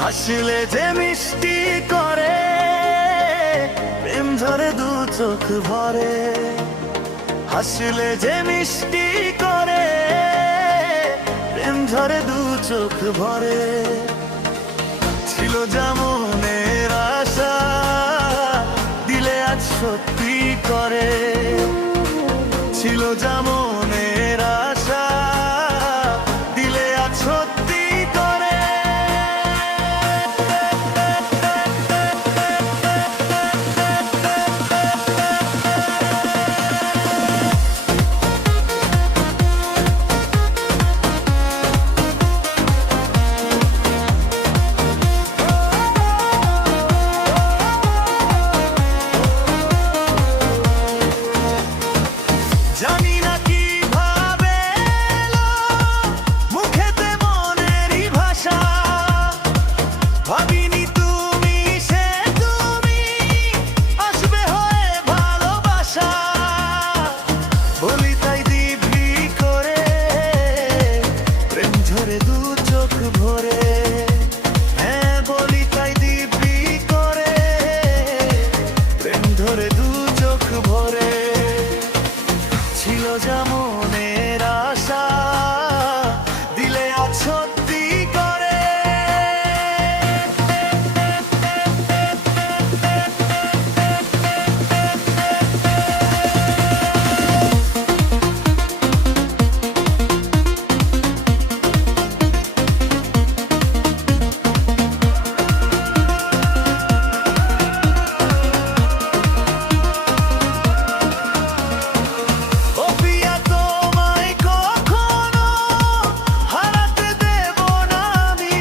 হাসলে যে মিষ্টি করে, প্রেম ঝরে দু চোখ ভরে। হাসলে যে মিষ্টি করে, প্রেম ঝরে দু চোখ ভরে। ছিল যেমনের আশা, দিলে আজ সত্যি করে। ছিল যেমনের আশা, দিলে আজ সত্যি করে। জানি না কিভাবে এলো মুখেতে মনেরই ভাষা। ভাবিনি তুমি সে তুমি আসবে হয়ে ভালোবাসা। বলি তাই দিব্যি করে, প্রেম ঝরে দু চোখ ভরে। হ্যাঁ বলি তাই দিব্যি করে, প্রেম ধরে দু চোখ ভরে। ছিল যেমনের আশা, দিলে আজ সত্যি করে। ও পিয়া তোমায় কখনো হারাতে দেব না আমি।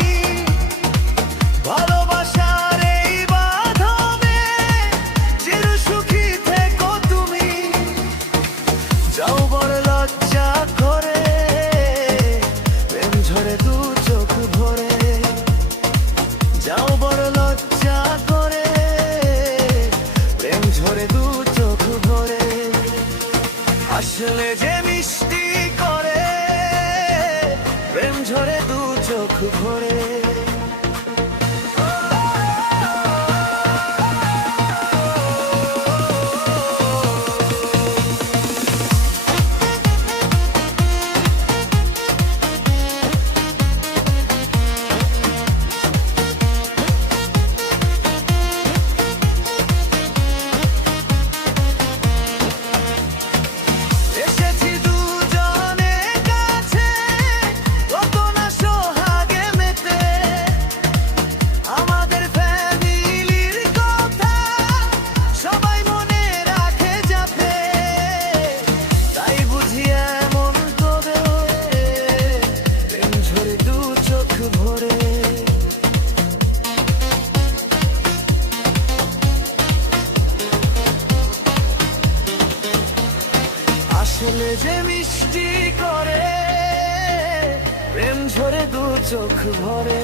ভালোবাসার এই বাঁধনে চির সুখী থেকো তুমি। যাও বড় লজ্জা করে, প্রেম ঝরে দু চোখ ভরে। যাও বড় লজ্জা করে, প্রেম ঝরে দু চোখ ভরে। আসলে যে মিষ্টি করে, প্রেম ঝরে দু চোখ ভরে। এসেছি দুজনে কাছে, কত না সোহাগে মেতে। আমাদের ফ্যামিলির কথা সবাই মনে রাখে যাতে। তাই বুঝি এমন করে, প্রেম ঝরে দু চোখ ভরে। আসলে যে মিষ্টি করে, প্রেম ঝরে দু চোখ ভরে।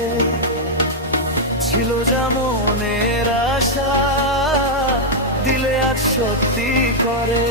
ছিল যেমনের আশা, দিলে আজ সত্যি করে।